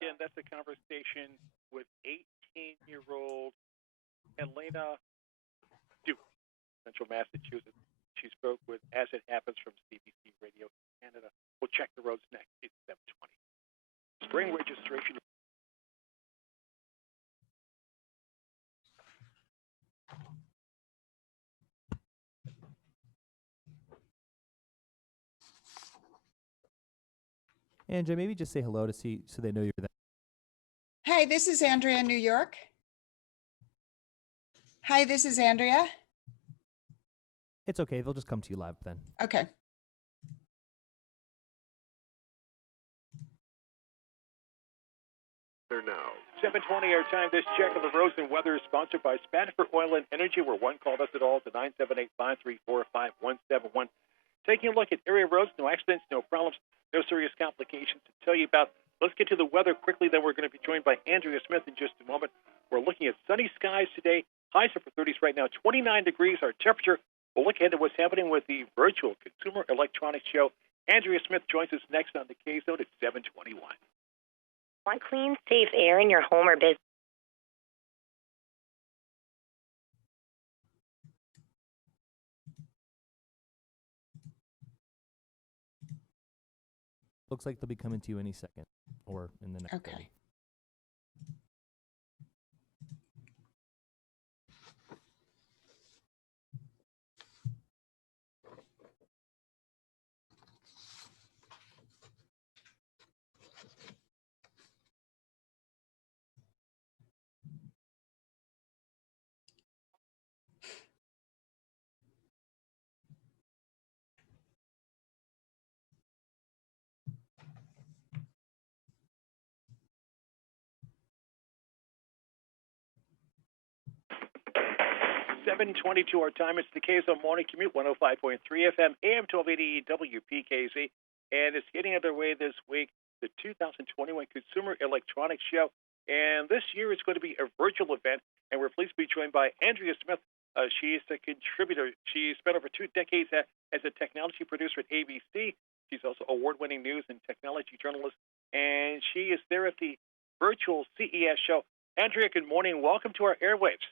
And that's a conversation with 18-year-old Helena Duke, Central Massachusetts. She spoke with As It Happens from CBC Radio Canada. We'll check the roads next. It's 7:20. Spring registration. Andrea, maybe just say hello to see so they know you're there. Hi, this is Andrea, New York. Hi, this is Andrea. It's okay. They'll just come to you live then. Okay. Now, 7:20 our time. This check of the roads and weather is sponsored by Spanish Oil and Energy, where one called us at all to 978-534-5171. Taking a look at area roads, no accidents, no problems, no serious complications to tell you about. Let's get to the weather quickly, then we're going to be joined by Andrea Smith in just a moment. We're looking at sunny skies today. Highs are for 30s right now, 29 degrees our temperature. We'll look ahead to what's happening with the virtual Consumer Electronics Show. Andrea Smith joins us next on the K-Zone at 7:21. Want clean, safe air in your home or business? Looks like they'll be coming to you any second or in the next Okay. 30. Seven 7:22 our time. It's the K-Zone Morning Commute, 105.3 FM, AM 1280 WPKZ. And it's getting underway this week, the 2021 Consumer Electronics Show. And this year it's going to be a virtual event. And we're pleased to be joined by Andrea Smith. She's a contributor. She spent over 2 decades as a technology producer at ABC. She's also award-winning news and technology journalist. And she is there at the virtual CES show. Andrea, good morning. Welcome to our airwaves.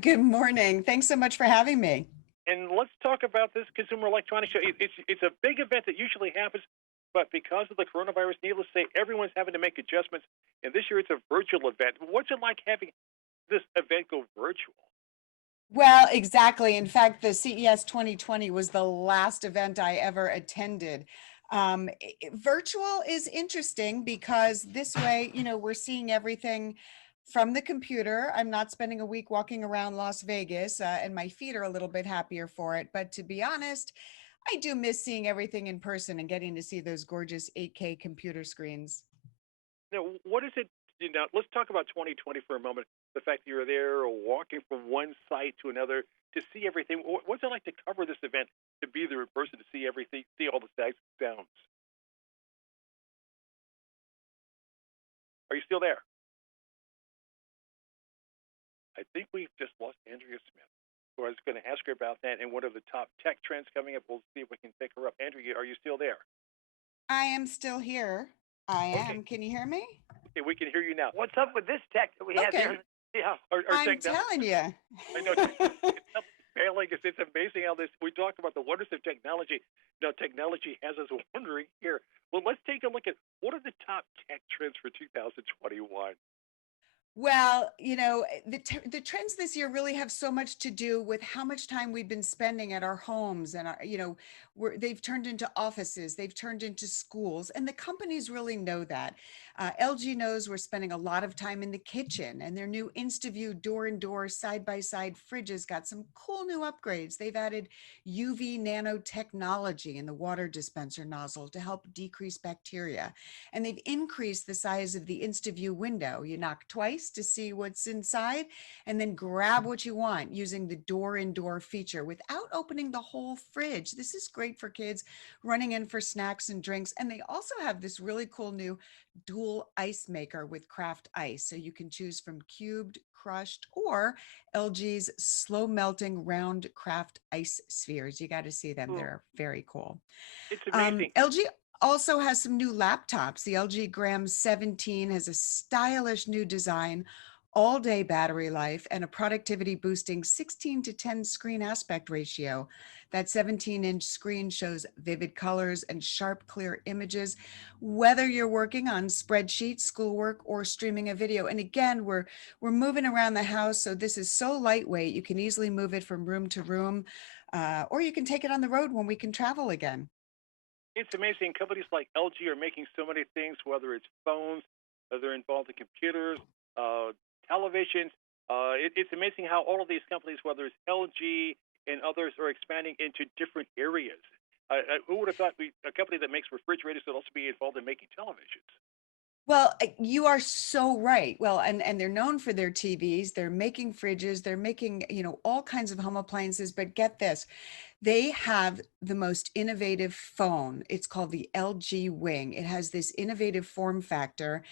Good morning. Thanks so much for having me. And let's talk about this Consumer Electronics Show. It's a big event that usually happens, but because of the coronavirus, needless to say, everyone's having to make adjustments. And this year it's a virtual event. What's it like having this event go virtual? Well, exactly. In fact, the CES 2020 was the last event I ever attended. Virtual is interesting because this way, we're seeing everything from the computer. I'm not spending a week walking around Las Vegas, and my feet are a little bit happier for it. But to be honest, I do miss seeing everything in person and getting to see those gorgeous 8K computer screens. Now, what is it? Let's talk about 2020 for a moment. The fact that you're there or walking from one site to another to see everything. What's it like to cover this event, to be there in person, to see everything, see all the sights and sounds? Are you still there? I think we've just lost Andrea Smith. So I was going to ask her about that and what are the top tech trends coming up. We'll see if we can pick her up. Andrea, are you still there? I am still here. I am. Can you hear me? Okay, we can hear you now. What's up with this tech that we have here? Yeah, I'm telling you. I know it's failing. It's amazing how we talk about the wonders of technology. Now, technology has us wondering here. Well, let's take a look at what are the top tech trends for 2021. Well, the trends this year really have so much to do with how much time we've been spending at our homes, and they've turned into offices, they've turned into schools, and the companies really know that. LG knows we're spending a lot of time in the kitchen, and their new InstaView door-and-door side-by-side fridges got some cool new upgrades. They've added UV nanotechnology in the water dispenser nozzle to help decrease bacteria, and they've increased the size of the InstaView window. You knock twice to see what's inside and then grab what you want using the door-in-door feature without opening the whole fridge. This is great for kids running in for snacks and drinks. And they also have this really cool new dual ice maker with craft ice. So you can choose from cubed, crushed, or LG's slow melting round craft ice spheres. You got to see them. They're very cool. It's amazing. LG also has some new laptops. The LG Gram 17 has a stylish new design, all day battery life, and a productivity boosting 16 to 10 screen aspect ratio. That 17-inch screen shows vivid colors and sharp, clear images, whether you're working on spreadsheets, schoolwork, or streaming a video. And again, we're moving around the house, so this is so lightweight. You can easily move it from room to room, or you can take it on the road when we can travel again. It's amazing. Companies like LG are making so many things, whether it's phones, they're involved in computers, televisions. It's amazing how all of these companies, whether it's LG and others, are expanding into different areas. Who would have thought a company that makes refrigerators would also be involved in making televisions? Well, you are so right. Well, and they're known for their TVs, they're making fridges, they're making, all kinds of home appliances, but get this. They have the most innovative phone. It's called the LG Wing. It has this innovative form factor.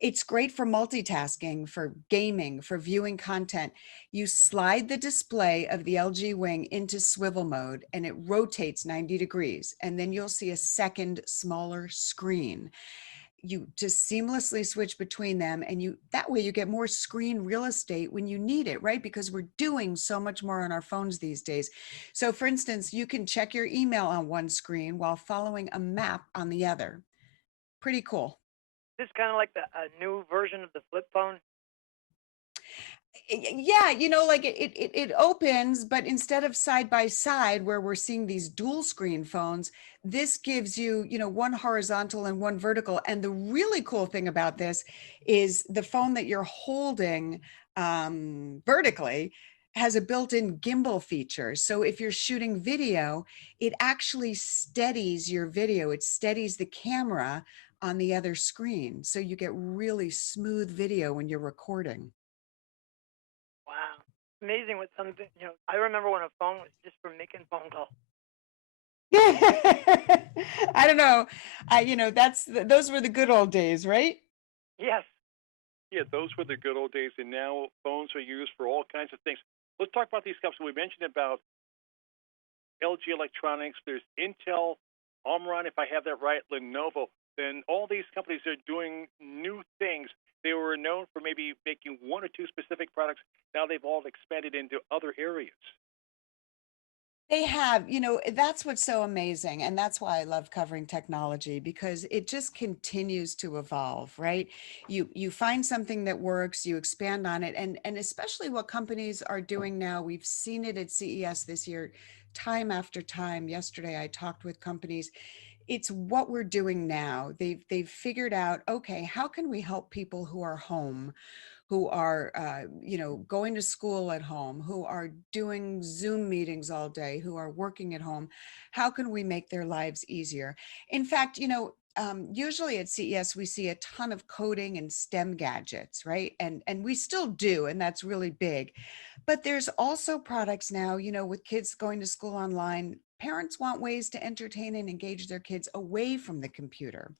It's great for multitasking, for gaming, for viewing content. You slide the display of the LG Wing into swivel mode and it rotates 90 degrees. And then you'll see a second smaller screen. You just seamlessly switch between them, and that way you get more screen real estate when you need it, right? Because we're doing so much more on our phones these days. So for instance, you can check your email on one screen while following a map on the other. Pretty cool. This kind of like a new version of the flip phone. Yeah, like it opens, but instead of side by side where we're seeing these dual screen phones, this gives you, one horizontal and one vertical. And the really cool thing about this is the phone that you're holding vertically has a built-in gimbal feature. So if you're shooting video, it actually steadies your video. It steadies the camera on the other screen. So you get really smooth video when you're recording. Wow, amazing what something. I remember when a phone was just for making phone calls. I don't know. Those were the good old days, right? Yes. Yeah, those were the good old days, and now phones are used for all kinds of things. Let's talk about these companies. We mentioned about LG Electronics. There's Intel, Omron, if I have that right, Lenovo. Then all these companies are doing new things. They were known for maybe making one or two specific products. Now they've all expanded into other areas. They have, that's what's so amazing. And that's why I love covering technology, because it just continues to evolve, right? You find something that works, you expand on it. And especially what companies are doing now, we've seen it at CES this year, time after time. Yesterday, I talked with companies. It's what we're doing now. They've figured out, okay, how can we help people who are home, who are, going to school at home, who are doing Zoom meetings all day, who are working at home? How can we make their lives easier? In fact, usually at CES, we see a ton of coding and STEM gadgets, right? And we still do, and that's really big. But there's also products now, with kids going to school online. Parents want ways to entertain and engage their kids away from the computer.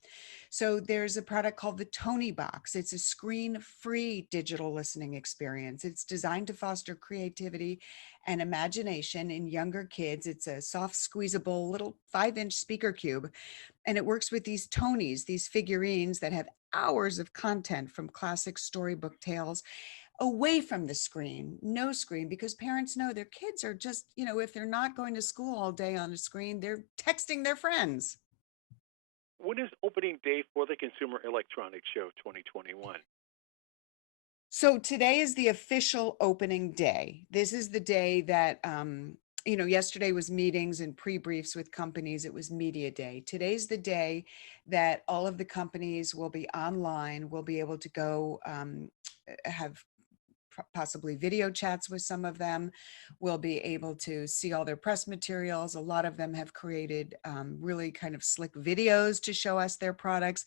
So there's a product called the Tony Box. It's a screen-free digital listening experience. It's designed to foster creativity and imagination in younger kids. It's a soft, squeezable little 5-inch speaker cube, and it works with these Tonys, these figurines that have hours of content from classic storybook tales away from the screen, no screen, because parents know their kids are just, if they're not going to school all day on a screen, they're texting their friends. When is opening day for the Consumer Electronics Show 2021? So today is the official opening day. This is the day that, yesterday was meetings and pre-briefs with companies. It was media day. Today's the day that all of the companies will be online. We'll be able to go have possibly video chats with some of them. We'll be able to see all their press materials. A lot of them have created really kind of slick videos to show us their products.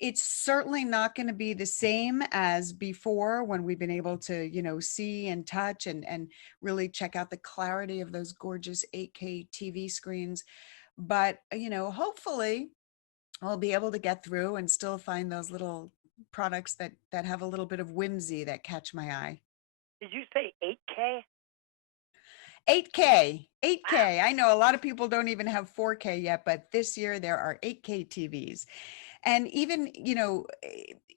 It's certainly not going to be the same as before, when we've been able to, see and touch and really check out the clarity of those gorgeous 8K TV screens. But, hopefully I'll be able to get through and still find those little products that have a little bit of whimsy that catch my eye. Did you say 8K? 8K, Wow. 8K. I know a lot of people don't even have 4K yet, but this year there are 8K TVs. And even,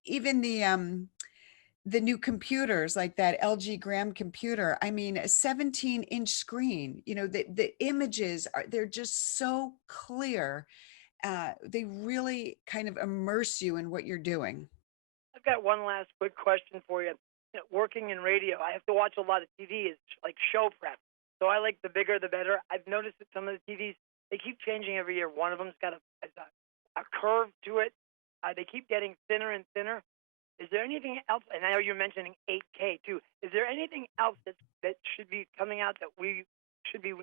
even the new computers like that LG Gram computer, I mean, a 17-inch screen, the images are, they're just so clear. They really kind of immerse you in what you're doing. I've got one last quick question for you. Working in radio, I have to watch a lot of TV. It's like show prep. So I like the bigger the better. I've noticed that some of the TVs, they keep changing every year. One of them's got a curve to it. They keep getting thinner and thinner. Is there anything else? And I know you're mentioning 8K too. Is there anything else that should be coming out that we should be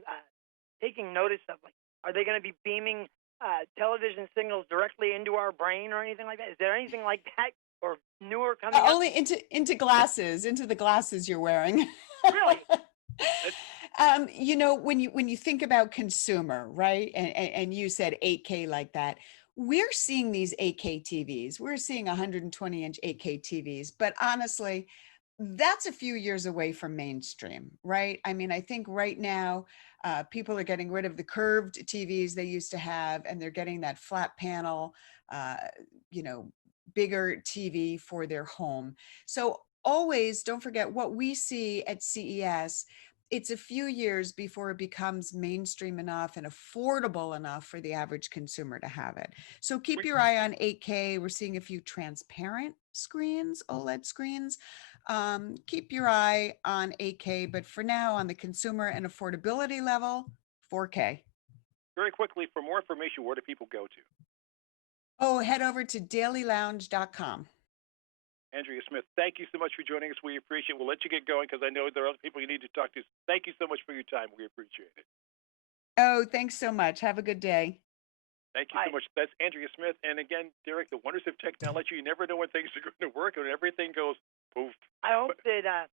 taking notice of? Like, are they going to be beaming television signals directly into our brain or anything like that? Is there anything like that or newer coming up? Only into glasses, into the glasses you're wearing. Really? When you think about consumer, right? And you said 8K like that. We're seeing these 8K TVs. We're seeing 120-inch 8K TVs, but honestly, that's a few years away from mainstream, right? I mean, I think right now, people are getting rid of the curved TVs they used to have, and they're getting that flat panel, uh, bigger TV for their home. So always don't forget what we see at CES. It's a few years before it becomes mainstream enough and affordable enough for the average consumer to have it. So keep your eye on 8K. We're seeing a few transparent screens, OLED screens. Keep your eye on 8K, but for now, on the consumer and affordability level, 4K. Very quickly, for more information, where do people go to? Oh, head over to dailylounge.com. Andrea Smith, thank you so much for joining us. We appreciate it. We'll let you get going because I know there are other people you need to talk to. Thank you so much for your time. We appreciate it. Oh, thanks so much. Have a good day. Thank you so much. That's Andrea Smith. And again, Derek, the wonders of technology. You never know when things are going to work and everything goes poof. I hope that